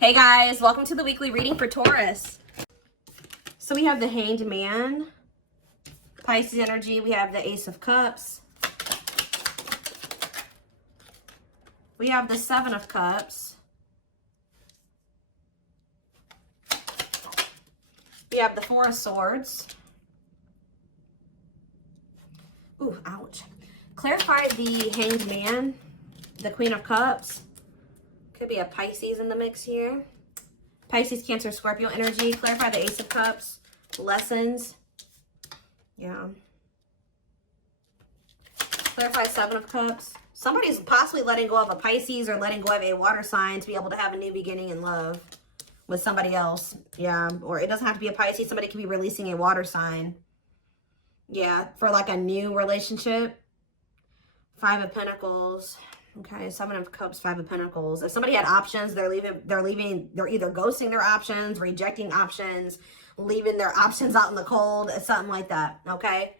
Hey guys, welcome to the weekly reading for Taurus. So we have the Hanged Man, Pisces energy. We have the Ace of Cups. We have the Seven of Cups. We have the Four of Swords. Ooh, ouch. Clarify the Hanged Man, the Queen of Cups. Could be a Pisces in the mix here. Pisces, Cancer, Scorpio energy. Clarify the Ace of Cups. Lessons. Yeah. Clarify Seven of Cups. Somebody's possibly letting go of a Pisces or letting go of a water sign to be able to have a new beginning in love with somebody else. Yeah. Or it doesn't have to be a Pisces. Somebody could be releasing a water sign. Yeah. For like a new relationship. Five of Pentacles. Okay, Seven of Cups, Five of Pentacles. If somebody had options, they're either ghosting their options, rejecting options, leaving their options out in the cold, something like that, okay?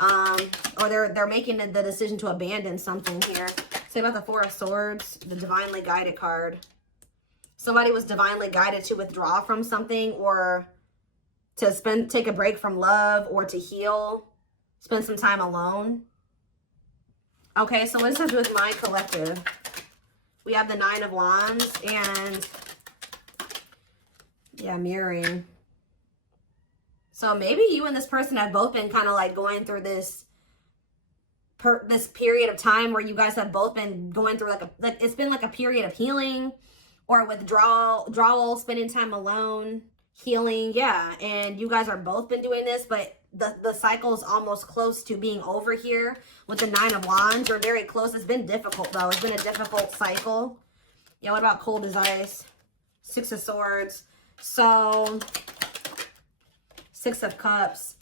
Or they're making the decision to abandon something here. Say about the Four of Swords, the Divinely Guided card. Somebody was divinely guided to withdraw from something or to take a break from love or to heal, spend some time alone. Okay, so what does that have to do with my collective? We have the Nine of Wands and, yeah, mirroring. So maybe you and this person have both been kind of like going through this period of time where you guys have both been going through like it's been like a period of healing or withdrawal, spending time alone, healing, yeah. And you guys are both been doing this, but the cycle is almost close to being over here with the Nine of Wands. You're very close. It's been difficult though. It's been a difficult cycle. Yeah, what about cold as ice? Six of Swords. So Six of Cups.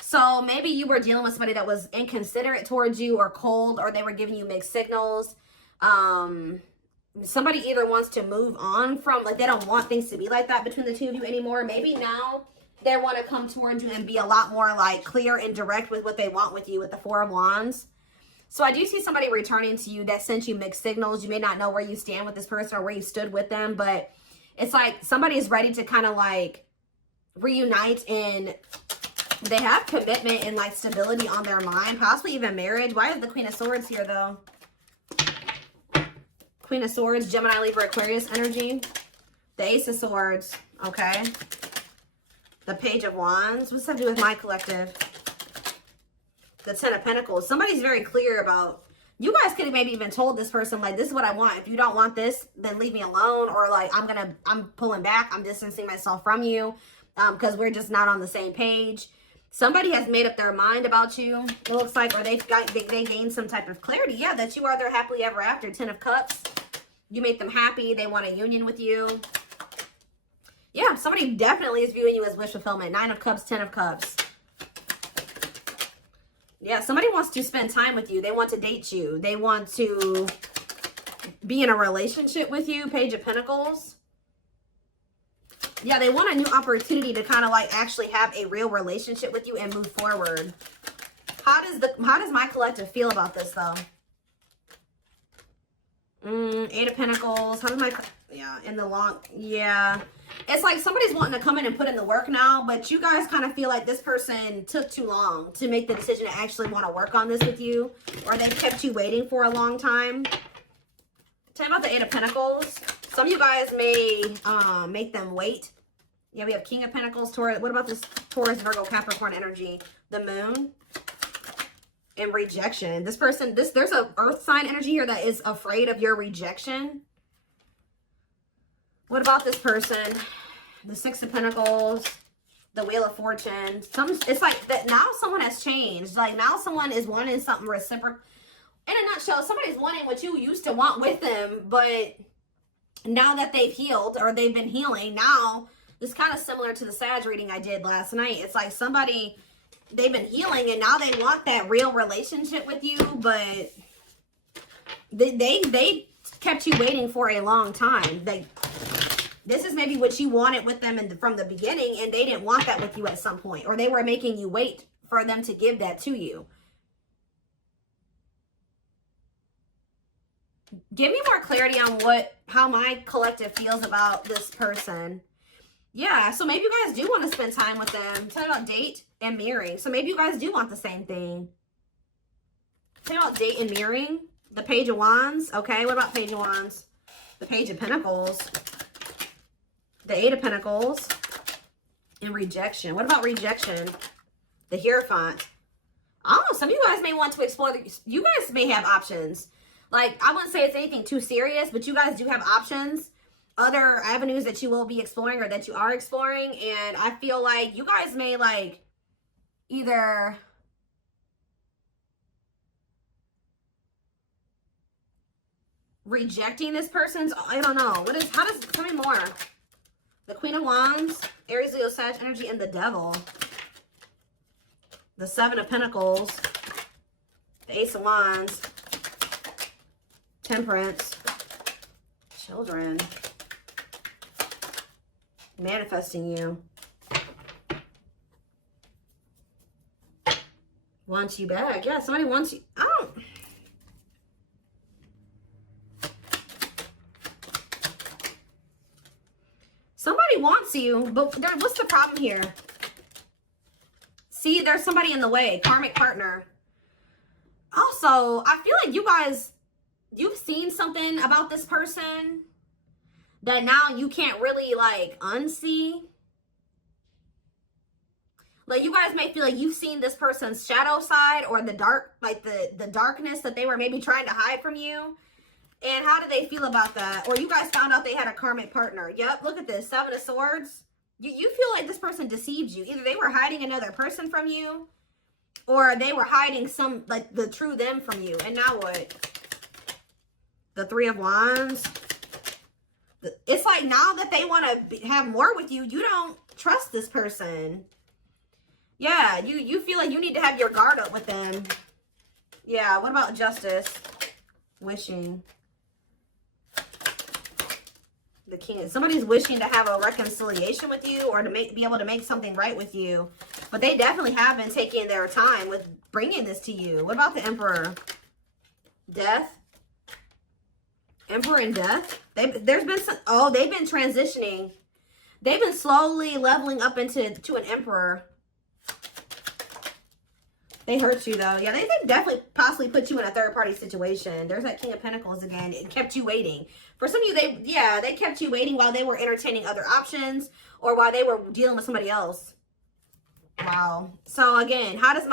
So maybe you were dealing with somebody that was inconsiderate towards you or cold, or they were giving you mixed signals. Somebody either wants to move on from, like, they don't want things to be like that between the two of you anymore. Maybe now they want to come towards you and be a lot more like clear and direct with what they want with you with the Four of Wands. So I do see somebody returning to you that sent you mixed signals. You may not know where you stand with this person or where you stood with them, but it's like somebody is ready to kind of like reunite, and they have commitment and like stability on their mind, possibly even marriage. Why is the Queen of Swords here though? Queen of Swords, Gemini, Libra, Aquarius energy. The Ace of Swords, okay. The Page of Wands. What's that do with my collective? The Ten of Pentacles. Somebody's very clear about, you guys could have maybe even told this person, like, this is what I want. If you don't want this, then leave me alone. Or like, I'm pulling back. I'm distancing myself from you because we're just not on the same page. Somebody has made up their mind about you, it looks like, or they gained some type of clarity. Yeah, that you are their happily ever after. Ten of Cups. You make them happy. They want a union with you. Yeah, somebody definitely is viewing you as wish fulfillment. Nine of Cups, Ten of Cups. Yeah, somebody wants to spend time with you. They want to date you. They want to be in a relationship with you. Page of Pentacles. Yeah, they want a new opportunity to kind of like actually have a real relationship with you and move forward. How does my collective feel about this though? Eight of Pentacles. How does my, yeah, in the long, yeah. It's like somebody's wanting to come in and put in the work now, but you guys kind of feel like this person took too long to make the decision to actually want to work on this with you, or they've kept you waiting for a long time. Tell me about the Eight of Pentacles. Some of you guys may make them wait. Yeah, we have King of Pentacles, Taurus. What about this Taurus, Virgo, Capricorn energy? The Moon. And rejection. This person, there's a earth sign energy here that is afraid of your rejection. What about this person? The Six of Pentacles, the Wheel of Fortune. It's like that now someone has changed. Like now someone is wanting something reciprocal. In a nutshell, somebody's wanting what you used to want with them, but now that they've healed or they've been healing, now this is kind of similar to the Sag reading I did last night. It's like somebody, they've been healing and now they want that real relationship with you, but they kept you waiting for a long time. This is maybe what you wanted with them from the beginning, and they didn't want that with you at some point, or they were making you wait for them to give that to you. Give me more clarity on how my collective feels about this person. Yeah, so maybe you guys do want to spend time with them. Talking about date and mirroring. So maybe you guys do want the same thing. Talking about date and mirroring. The Page of Wands. Okay, what about Page of Wands? The Page of Pentacles. The Eight of Pentacles. And rejection. What about rejection? The Hierophant. Oh, some of you guys may want to explore. You guys may have options. Like, I wouldn't say it's anything too serious, but you guys do have options. Other avenues that you will be exploring or that you are exploring. And I feel like you guys may, like, either rejecting this person's, I don't know. How does, tell me more. The Queen of Wands, Aries, Leo, Sag energy, and the Devil. The Seven of Pentacles, the Ace of Wands, Temperance, Children, manifesting you, wants you back. Yeah, somebody wants you. I don't. Somebody wants you, but what's the problem here? See, there's somebody in the way. Karmic partner. Also, I feel like you guys, you've seen something about this person that now you can't really, like, unsee. Like, you guys may feel like you've seen this person's shadow side or the dark, like the darkness that they were maybe trying to hide from you. And how do they feel about that? Or you guys found out they had a karmic partner. Yep, look at this. Seven of Swords. You feel like this person deceived you. Either they were hiding another person from you, or they were hiding some, like, the true them from you. And now what? The Three of Wands. It's like now that they want to have more with you, you don't trust this person. Yeah, you feel like you need to have your guard up with them. Yeah, what about Justice? Wishing. The King. Somebody's wishing to have a reconciliation with you or to be able to make something right with you. But they definitely have been taking their time with bringing this to you. What about the Emperor? Death. Emperor and Death. There's been some, oh, they've been transitioning. They've been slowly leveling up to an Emperor. They hurt you, though. Yeah, they definitely possibly put you in a third-party situation. There's that King of Pentacles again. It kept you waiting. For some of you, they kept you waiting while they were entertaining other options or while they were dealing with somebody else. Wow. So, again, how does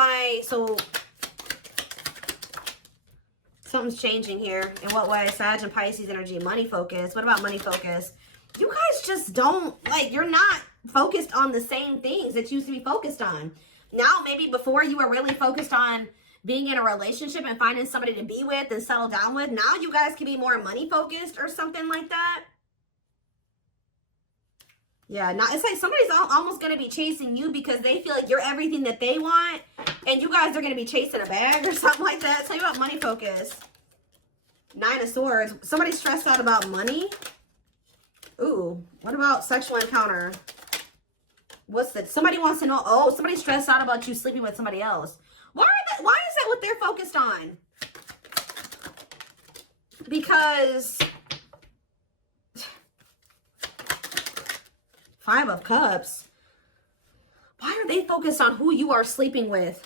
something's changing here. In what way? Sag and Pisces energy. Money focus. What about money focus? You guys just don't, like, you're not focused on the same things that you used to be focused on. Now, maybe before you were really focused on being in a relationship and finding somebody to be with and settle down with. Now you guys can be more money focused or something like that. Yeah, now it's like somebody's almost going to be chasing you because they feel like you're everything that they want. And you guys are going to be chasing a bag or something like that. Tell you about money focus. Nine of Swords. Somebody's stressed out about money. Ooh, what about sexual encounter? What's that? Somebody wants to know. Oh, somebody's stressed out about you sleeping with somebody else. Why is that what they're focused on? Because Five of Cups. Why are they focused on who you are sleeping with?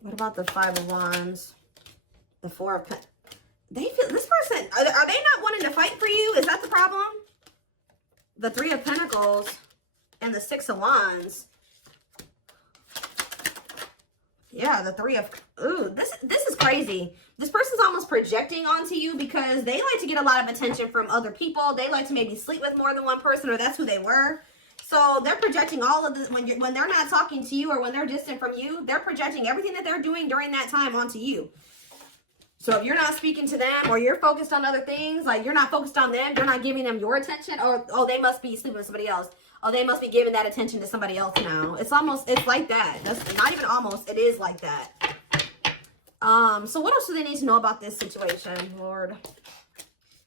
What about the Five of Wands? The Four of Pentacles. They feel this person. Are they not wanting to fight for you? Is that the problem? The Three of Pentacles and the Six of Wands. Yeah, the Three of... Ooh, this is crazy. This person's almost projecting onto you because they like to get a lot of attention from other people. They like to maybe sleep with more than one person, or that's who they were. So they're projecting all of this when they're not talking to you or when they're distant from you. They're projecting everything that they're doing during that time onto you. So if you're not speaking to them or you're focused on other things, like you're not focused on them, you're not giving them your attention, or, oh, they must be sleeping with somebody else. Oh, they must be giving that attention to somebody else now. It's like that. That's not even almost, it is like that. So what else do they need to know about this situation, Lord?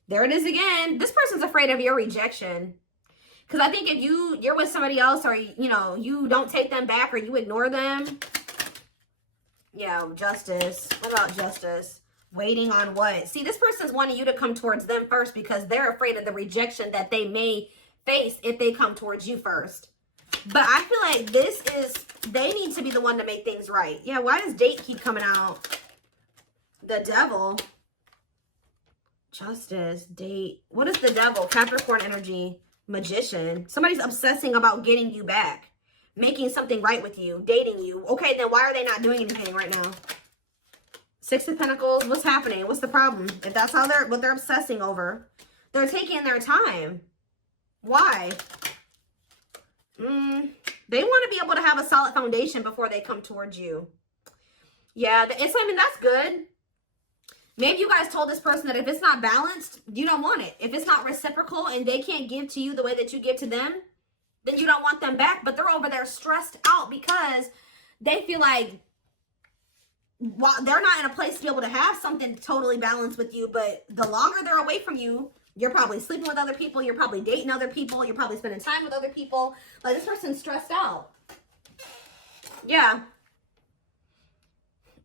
There it is again. This person's afraid of your rejection. Because I think if you're with somebody else or, you know, you don't take them back or you ignore them, Yeah, justice. What about justice? Waiting on what? See, this person's wanting you to come towards them first because they're afraid of the rejection that they may face if they come towards you first. But I feel like they need to be the one to make things right. Yeah, why does date keep coming out? The devil. Justice, date. What is the devil? Capricorn energy. Magician. Somebody's obsessing about getting you back. Making something right with you. Dating you. Okay, then why are they not doing anything right now? Six of Pentacles. What's happening? What's the problem? If that's how what they're obsessing over. They're taking their time. Why? They want to be able to have a solid foundation before they come towards you. Yeah, I mean, that's good. Maybe you guys told this person that if it's not balanced, you don't want it. If it's not reciprocal and they can't give to you the way that you give to them, then you don't want them back. But they're over there stressed out because they feel like they're not in a place to be able to have something totally balanced with you. But the longer they're away from you, you're probably sleeping with other people. You're probably dating other people. You're probably spending time with other people. Like, this person's stressed out. Yeah.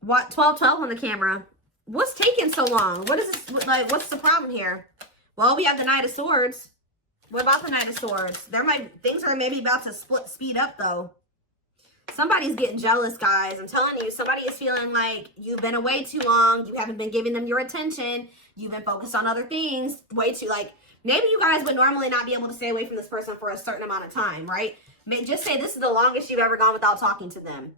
What? 12-12 on the camera. What's taking so long? What is this? Like, what's the problem here? Well, we have the Knight of Swords. What about the Knight of Swords? Things are maybe about to speed up, though. Somebody's getting jealous, guys. I'm telling you, somebody is feeling like you've been away too long. You haven't been giving them your attention. You've been focused on other things way too, like, maybe you guys would normally not be able to stay away from this person for a certain amount of time, right? Just say this is the longest you've ever gone without talking to them.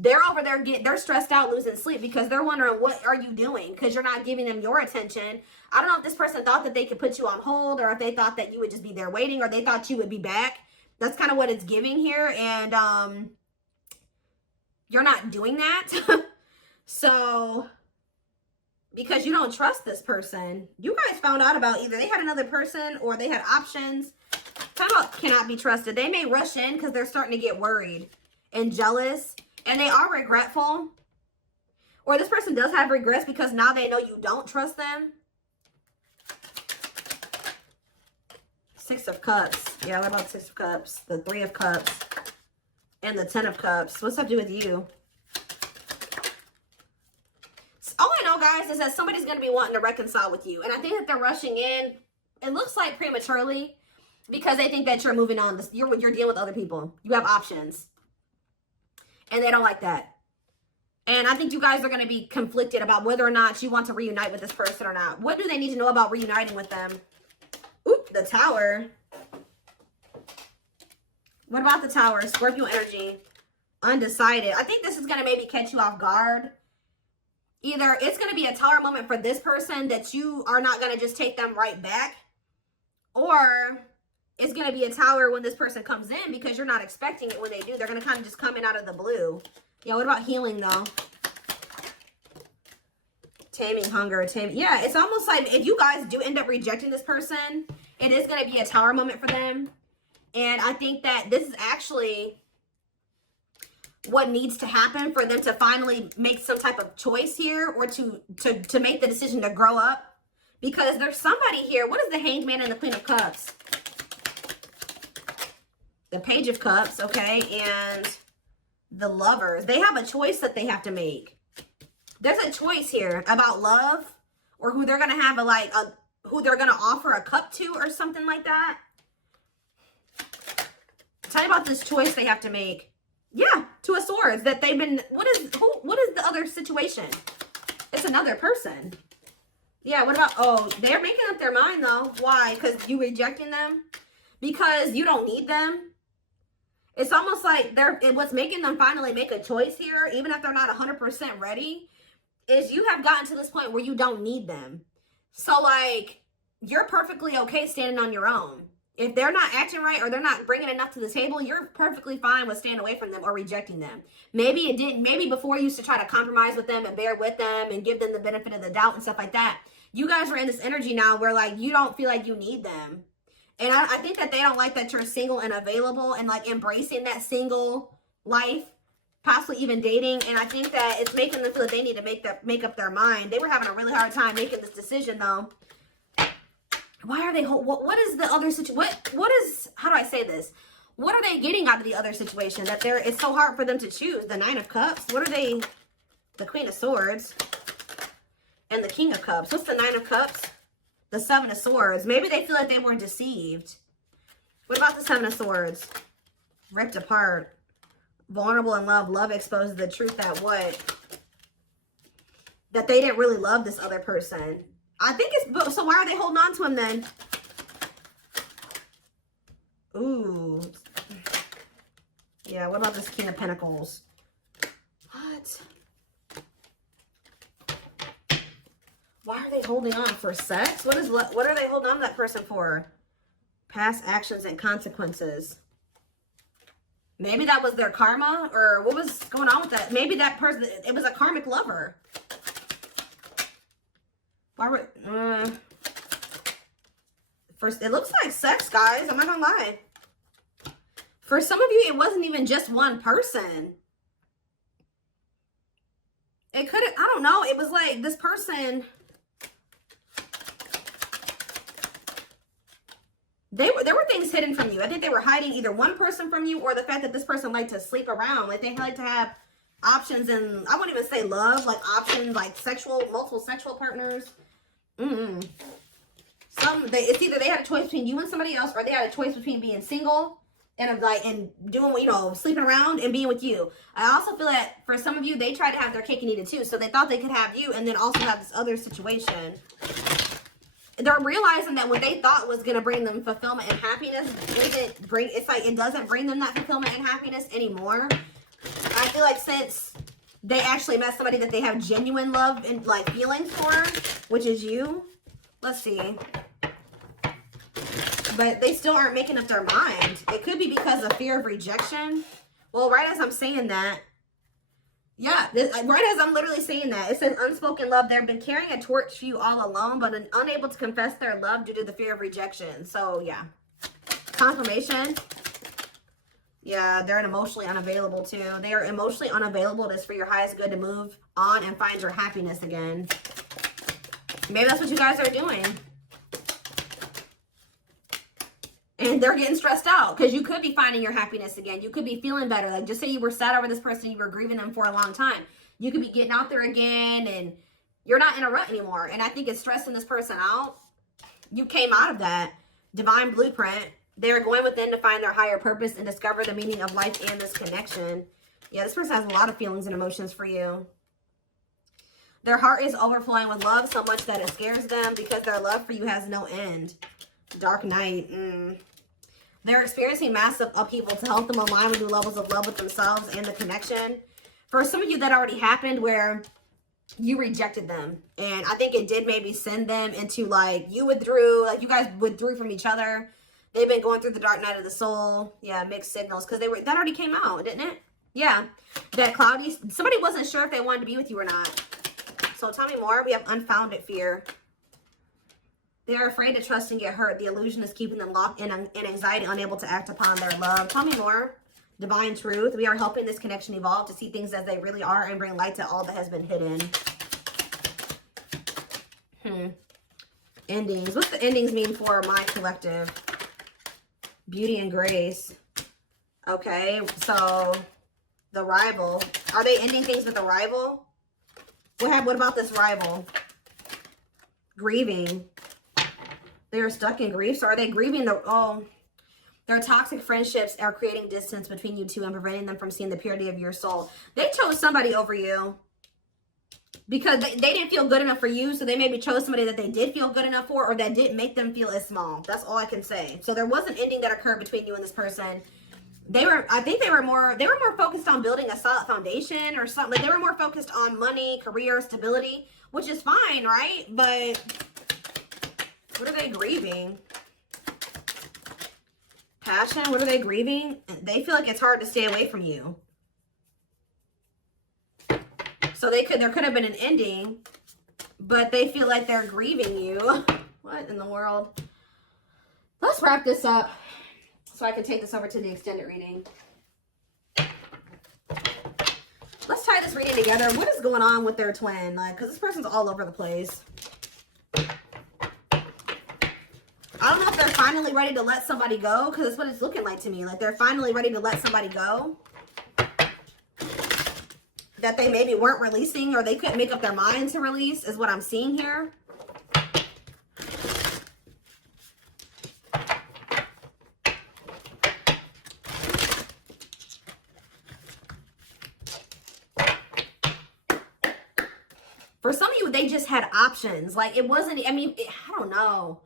They're over there they're stressed out, losing sleep because they're wondering, what are you doing? Because you're not giving them your attention. I don't know if this person thought that they could put you on hold, or if they thought that you would just be there waiting, or they thought you would be back. That's kind of what it's giving here. And you're not doing that. So, because you don't trust this person. You guys found out about either they had another person or they had options. Talk about cannot be trusted. They may rush in because they're starting to get worried and jealous. And they are regretful. Or this person does have regrets because now they know you don't trust them. Six of Cups. Yeah, what about Six of Cups? The Three of Cups. And the Ten of Cups. What's that to do with you? All I know, guys, is that somebody's going to be wanting to reconcile with you. And I think that they're rushing in. It looks like prematurely. Because they think that you're moving on. You're dealing with other people. You have options. And they don't like that. And I think you guys are going to be conflicted about whether or not you want to reunite with this person or not. What do they need to know about reuniting with them? Oop, the Tower. What about the Tower? Scorpio energy. Undecided. I think this is going to maybe catch you off guard. Either it's going to be a Tower moment for this person that you are not going to just take them right back. Or it's going to be a Tower when this person comes in because you're not expecting it when they do. They're going to kind of just come in out of the blue. Yeah, what about healing, though? Taming hunger. Yeah, it's almost like if you guys do end up rejecting this person, it is going to be a Tower moment for them. And I think that this is actually what needs to happen for them to finally make some type of choice here, or to make the decision to grow up. Because there's somebody here. What is the Hanged Man and the Queen of Cups? The Page of Cups, okay, and the Lovers. They have a choice that they have to make. There's a choice here about love, or who they're going to have who they're going to offer a cup to, or something like that. Tell me about this choice they have to make. Yeah, Two of Swords. That they've been, what is the other situation? It's another person. Yeah, what about, oh, they're making up their mind, though. Why? Because you rejecting them? Because you don't need them? It's almost like what's making them finally make a choice here, even if they're not 100% ready, is you have gotten to this point where you don't need them. So, like, you're perfectly okay standing on your own. If they're not acting right or they're not bringing enough to the table, you're perfectly fine with staying away from them or rejecting them. Maybe before you used to try to compromise with them and bear with them and give them the benefit of the doubt and stuff like that. You guys are in this energy now where, like, you don't feel like you need them. And I think that they don't like that you're single and available and, like, embracing that single life, possibly even dating. And I think that it's making them feel that they need to make up their mind. They were having a really hard time making this decision, though. Why are they, what is the other situation? What is, how do I say this? What are they getting out of the other situation? That it's so hard for them to choose. The Nine of Cups. What are they the Queen of Swords, and the King of Cups. What's the Nine of Cups? The Seven of Swords. Maybe they feel like they were deceived. What about the Seven of Swords? Ripped apart. Vulnerable in love. Love exposes the truth that what? That they didn't really love this other person. I think it's... So why are they holding on to him then? Ooh. Yeah, what about this King of Pentacles? What? Why are they holding on? For sex? What are they holding on to that person for? Past actions and consequences. Maybe that was their karma, or what was going on with that? Maybe that person, it was a karmic lover. Why were, first, it looks like sex, guys. I'm not gonna lie. For some of you, it wasn't even just one person. It could have, I don't know. It was like this person, there were things hidden from you. I think they were hiding either one person from you or the fact that this person liked to sleep around. Like they like to have options, and I wouldn't even say love, like options, like multiple sexual partners. It's either they had a choice between you and somebody else, or they had a choice between being single and doing, you know, sleeping around and being with you. I also feel that for some of you, they tried to have their cake and eat it too. So they thought they could have you and then also have this other situation. They're realizing that what they thought was going to bring them fulfillment and happiness it doesn't bring them that fulfillment and happiness anymore. I feel like since they actually met somebody that they have genuine love and like feelings for, which is you. Let's see. But they still aren't making up their mind. It could be because of fear of rejection. Well, right as I'm saying that, yeah, right as I'm literally saying that, it says unspoken love. They've been carrying a torch for you all alone, but unable to confess their love due to the fear of rejection. So, yeah. Confirmation. Yeah, they're emotionally unavailable too. They are emotionally unavailable. It's for your highest good to move on and find your happiness again. Maybe that's what you guys are doing. And they're getting stressed out because you could be finding your happiness again. You could be feeling better. Like just say you were sad over this person, you were grieving them for a long time. You could be getting out there again and you're not in a rut anymore. And I think it's stressing this person out. You came out of that divine blueprint. They're going within to find their higher purpose and discover the meaning of life and this connection. Yeah, this person has a lot of feelings and emotions for you. Their heart is overflowing with love so much that it scares them because their love for you has no end. Dark Knight. They're experiencing massive upheaval to help them align with new levels of love with themselves and the connection. For some of you, that already happened where you rejected them. And I think it did maybe send them into like, you withdrew, like you guys withdrew from each other. They've been going through the dark night of the soul. Yeah, mixed signals. Because that already came out, didn't it? Yeah. That cloudy, somebody wasn't sure if they wanted to be with you or not. So tell me more. We have unfounded fear. They're afraid to trust and get hurt. The illusion is keeping them locked in anxiety, unable to act upon their love. Tell me more. Divine truth. We are helping this connection evolve to see things as they really are and bring light to all that has been hidden. Endings. What's the endings mean for my collective? Beauty and grace. Okay, so the rival. Are they ending things with a rival? What about this rival? Grieving. They are stuck in grief. So are they grieving their toxic friendships are creating distance between you two and preventing them from seeing the purity of your soul. They chose somebody over you because they didn't feel good enough for you. So they maybe chose somebody that they did feel good enough for, or that didn't make them feel as small. That's all I can say. So there was an ending that occurred between you and this person. I think they were more focused on building a solid foundation or something. Like they were more focused on money, career, stability, which is fine, right? But what are they grieving? Passion. What are they grieving? They feel like it's hard to stay away from you. So there could have been an ending, but they feel like they're grieving you. What in the world? Let's wrap this up so I can take this over to the extended reading. Let's tie this reading together. What is going on with their twin? Like, because this person's all over the place. I don't know if they're finally ready to let somebody go, because that's what it's looking like to me. Like they're finally ready to let somebody go. that they maybe weren't releasing or they couldn't make up their mind to release is what I'm seeing here. For some of you, they just had options. Like, it wasn't, I mean, I don't know.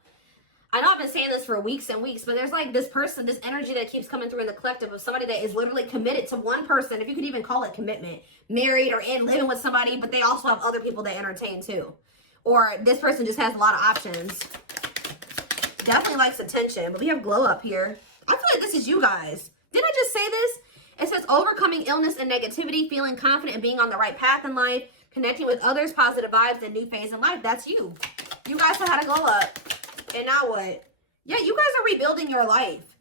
I know I've been saying this for weeks and weeks, but there's like this person, this energy that keeps coming through in the collective of somebody that is literally committed to one person, if you could even call it commitment, married or in living with somebody, but they also have other people they entertain too. Or this person just has a lot of options. Definitely likes attention, but we have glow up here. I feel like this is you guys. Didn't I just say this? It says overcoming illness and negativity, feeling confident and being on the right path in life, connecting with others, positive vibes, and new phase in life. That's you. You guys have had a glow up. And now what? Yeah, you guys are rebuilding your life.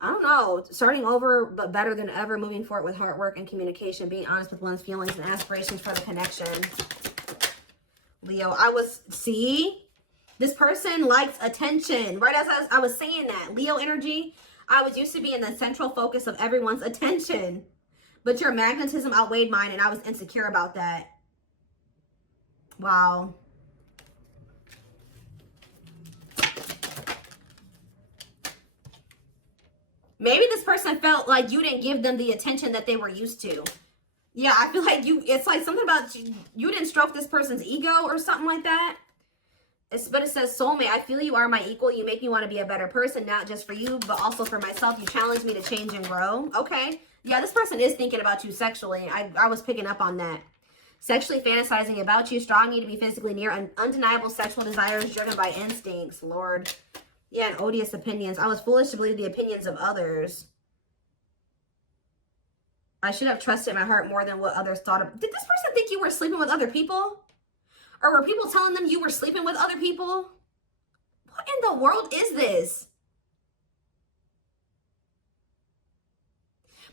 I don't know. Starting over, but better than ever. Moving forward with hard work and communication. Being honest with one's feelings and aspirations for the connection. Leo, see? This person likes attention. Right as I was saying that. Leo energy, I was used to be in the central focus of everyone's attention. But your magnetism outweighed mine, and I was insecure about that. Wow. Maybe this person felt like you didn't give them the attention that they were used to. Yeah, I feel like it's like something about you didn't stroke this person's ego or something like that. But it says, soulmate, I feel you are my equal. You make me want to be a better person, not just for you, but also for myself. You challenge me to change and grow. Okay. Yeah, this person is thinking about you sexually. I was picking up on that. Sexually fantasizing about you. Strong need to be physically near. Undeniable sexual desires driven by instincts. Lord. Yeah, and odious opinions. I was foolish to believe the opinions of others. I should have trusted my heart more than what others thought of. Did this person think you were sleeping with other people? Or were people telling them you were sleeping with other people? What in the world is this?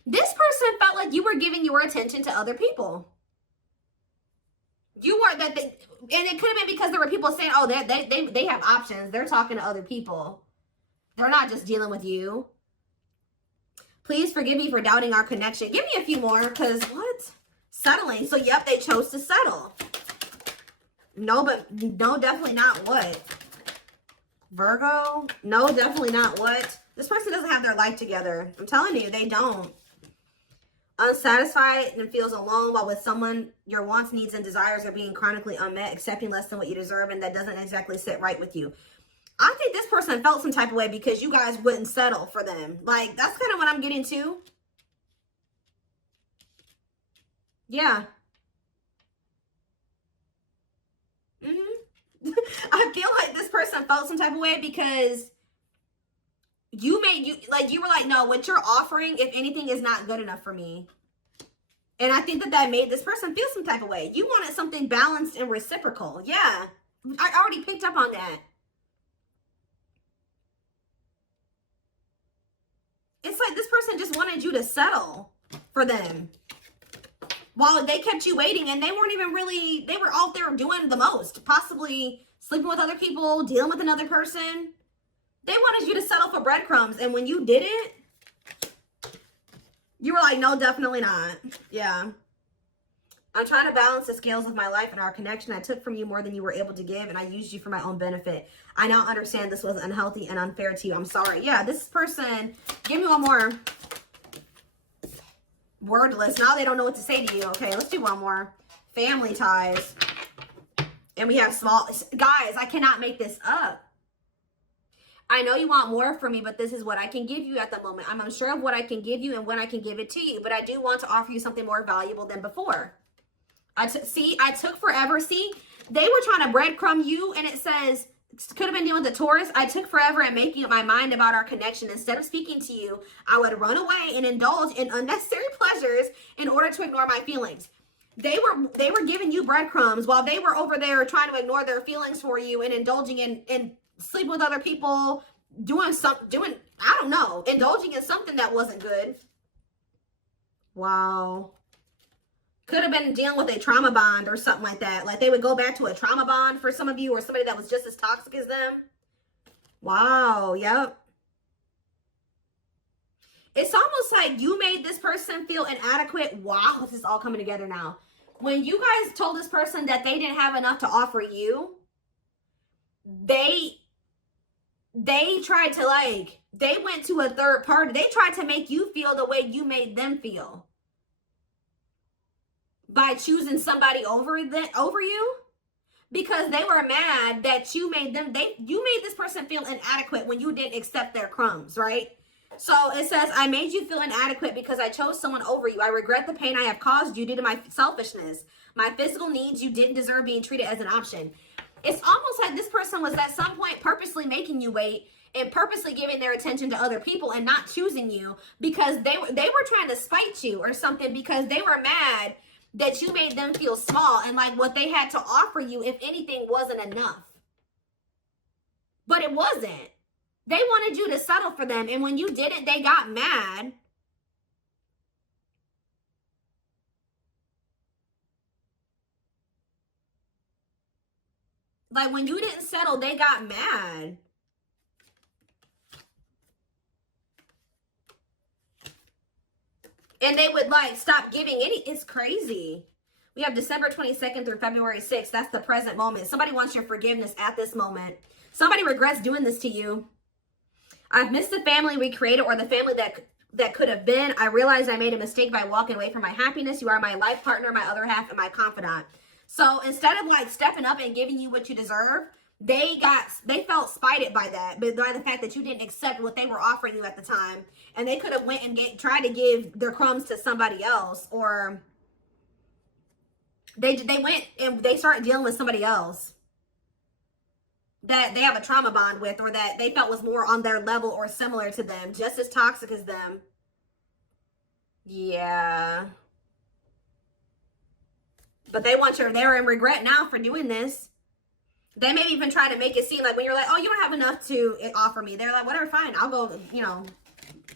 This person felt like you were giving your attention to other people. You weren't and it could have been because there were people saying, oh, they have options. They're talking to other people. They're not just dealing with you. Please forgive me for doubting our connection. Give me a few more, because what? Settling. So, yep, they chose to settle. No, but no, definitely not what? Virgo? No, definitely not what? This person doesn't have their life together. I'm telling you, they don't. Unsatisfied and feels alone while with someone your wants, needs, and desires are being chronically unmet, accepting less than what you deserve, and that doesn't exactly sit right with you. I think this person felt some type of way because you guys wouldn't settle for them. Like, that's kind of what I'm getting to. Yeah. I feel like this person felt some type of way because you were like, no, what you're offering, if anything, is not good enough for me. And I think that made this person feel some type of way. You wanted something balanced and reciprocal. Yeah. I already picked up on that. It's like this person just wanted you to settle for them. While they kept you waiting, and they weren't even really, they were out there doing the most. Possibly sleeping with other people, dealing with another person. They wanted you to settle for breadcrumbs. And when you didn't, you were like, no, definitely not. Yeah. I'm trying to balance the scales of my life and our connection. I took from you more than you were able to give, and I used you for my own benefit. I now understand this was unhealthy and unfair to you. I'm sorry. Yeah, this person, give me one more. Wordless. Now they don't know what to say to you. Okay, let's do one more. Family ties. And we have small... Guys, I cannot make this up. I know you want more from me, but this is what I can give you at the moment. I'm unsure of what I can give you and when I can give it to you, but I do want to offer you something more valuable than before. I took forever. See, they were trying to breadcrumb you, and it says, could have been dealing with the Taurus. I took forever at making up my mind about our connection. Instead of speaking to you, I would run away and indulge in unnecessary pleasures in order to ignore my feelings. They were giving you breadcrumbs while they were over there trying to ignore their feelings for you and indulging in sleeping with other people, I don't know, indulging in something that wasn't good. Wow. Could have been dealing with a trauma bond or something like that. Like they would go back to a trauma bond for some of you, or somebody that was just as toxic as them. Wow. Yep. It's almost like you made this person feel inadequate. Wow, this is all coming together now. When you guys told this person that they didn't have enough to offer you, they tried to, like, they went to a third party. They tried to make you feel the way you made them feel by choosing somebody over you, because they were mad that you made them, you made this person feel inadequate when you didn't accept their crumbs, right? So it says, I made you feel inadequate because I chose someone over you. I regret the pain I have caused you due to my selfishness. My physical needs, you didn't deserve being treated as an option. It's almost like this person was at some point purposely making you wait and purposely giving their attention to other people and not choosing you because they were trying to spite you or something, because they were mad that you made them feel small and like what they had to offer you, if anything, wasn't enough. But it wasn't. They wanted you to settle for them, and when you didn't, they got mad. Like, when you didn't settle, they got mad. And they would, like, stop giving any. It's crazy. We have December 22nd through February 6th. That's the present moment. Somebody wants your forgiveness at this moment. Somebody regrets doing this to you. I've missed the family we created, or the family that could have been. I realized I made a mistake by walking away from my happiness. You are my life partner, my other half, and my confidant. So instead of, like, stepping up and giving you what you deserve, they felt spited by that, but by the fact that you didn't accept what they were offering you at the time. And they could have went and tried to give their crumbs to somebody else, or they went and they started dealing with somebody else that they have a trauma bond with, or that they felt was more on their level or similar to them, just as toxic as them. Yeah. But they're in regret now for doing this. They may even try to make it seem like when you're like, oh, you don't have enough to offer me. They're like, whatever, fine. I'll go, you know,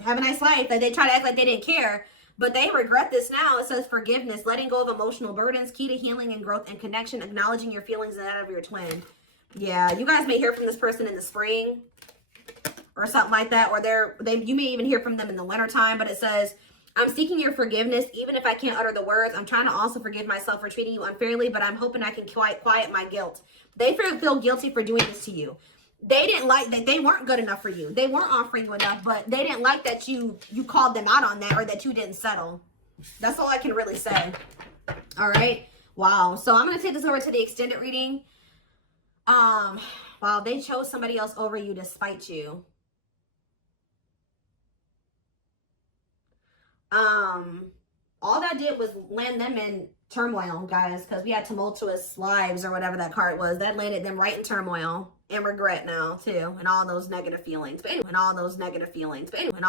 have a nice life. Like, they try to act like they didn't care. But they regret this now. It says forgiveness, letting go of emotional burdens, key to healing and growth and connection, acknowledging your feelings and that of your twin. Yeah, you guys may hear from this person in the spring or something like that, or you may even hear from them in the wintertime. But it says, I'm seeking your forgiveness, even if I can't utter the words. I'm trying to also forgive myself for treating you unfairly, but I'm hoping I can quiet my guilt. They feel guilty for doing this to you. They didn't like that. They weren't good enough for you. They weren't offering you enough, but they didn't like that you called them out on that, or that you didn't settle. That's all I can really say. All right. Wow. So I'm going to take this over to the extended reading. Wow, they chose somebody else over you to spite you. All that did was land them in turmoil, guys, because we had tumultuous lives, or whatever that card was. That landed them right in turmoil and regret now too, and all those negative feelings. But anyway,